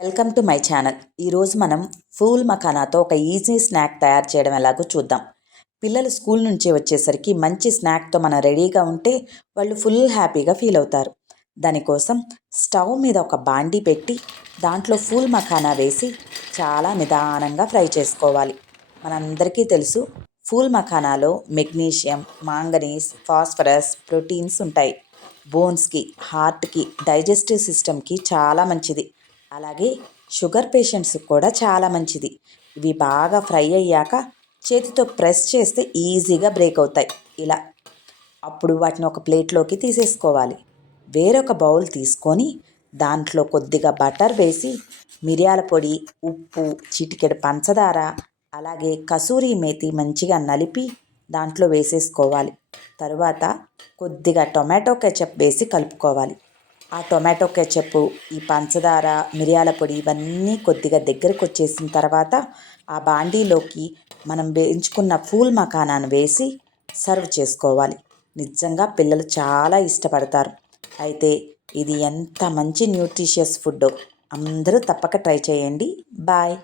Welcome to my channel. ఈరోజు మనం pool మఖానాతో ఒక ఈజీ స్నాక్ తయారు చేయడం ఎలాగో చూద్దాం. పిల్లలు స్కూల్ నుంచి వచ్చేసరికి మంచి స్నాక్తో మనం రెడీగా ఉంటే వాళ్ళు ఫుల్ హ్యాపీగా ఫీల్ అవుతారు. దానికోసం స్టవ్ మీద ఒక బాండీ పెట్టి దాంట్లో ఫూల్ మఖానా వేసి చాలా నిదానంగా ఫ్రై చేసుకోవాలి. మనందరికీ తెలుసు, ఫూల్ మఖానాలో మెగ్నీషియం, మాంగనీస్, ఫాస్ఫరస్, ప్రోటీన్స్ ఉంటాయి. బోన్స్కి, హార్ట్కి, డైజెస్టివ్ సిస్టమ్కి చాలా మంచిది. అలాగే షుగర్ పేషెంట్స్కి కూడా చాలా మంచిది. ఇవి బాగా ఫ్రై అయ్యాక చేతితో ప్రెస్ చేస్తే ఈజీగా బ్రేక్ అవుతాయి. ఇలా అప్పుడు వాటిని ఒక ప్లేట్లోకి తీసేసుకోవాలి. వేరొక బౌల్ తీసుకొని దాంట్లో కొద్దిగా బటర్ వేసి మిరియాల పొడి, ఉప్పు, చిటికెడు పంచదార, అలాగే కసూరి మేతి మంచిగా నలిపి దాంట్లో వేసేసుకోవాలి. తరువాత కొద్దిగా టొమాటో కెచప్ వేసి కలుపుకోవాలి. ఆ టొమాటో కెచప్, ఈ పంచదార, మిరియాల పొడి ఇవన్నీ కొద్దిగా దగ్గరకు వచ్చేసిన తర్వాత ఆ బాండీలోకి మనం వేయించుకున్న ఫూల్ మఖానాను వేసి సర్వ్ చేసుకోవాలి. నిజంగా పిల్లలు చాలా ఇష్టపడతారు. అయితే ఇది ఎంత మంచి న్యూట్రిషియస్ ఫుడ్డో అందరూ తప్పక ట్రై చేయండి. బాయ్.